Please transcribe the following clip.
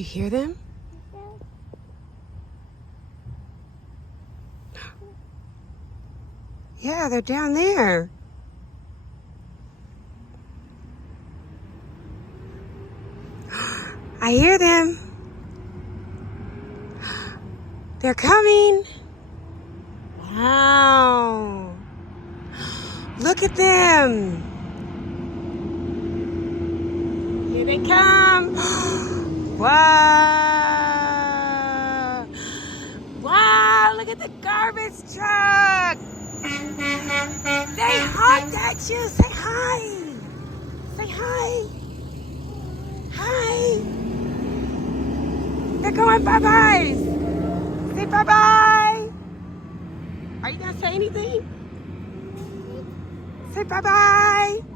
You hear them? Yeah, they're down there. I hear them. They're coming. Wow. Look at them. Here they come. Wow. Wow, look at the garbage truck. They honked at you. Say hi. Say hi. Hi. They're going bye-bye. Say bye-bye. Are you going to say anything? Say bye-bye.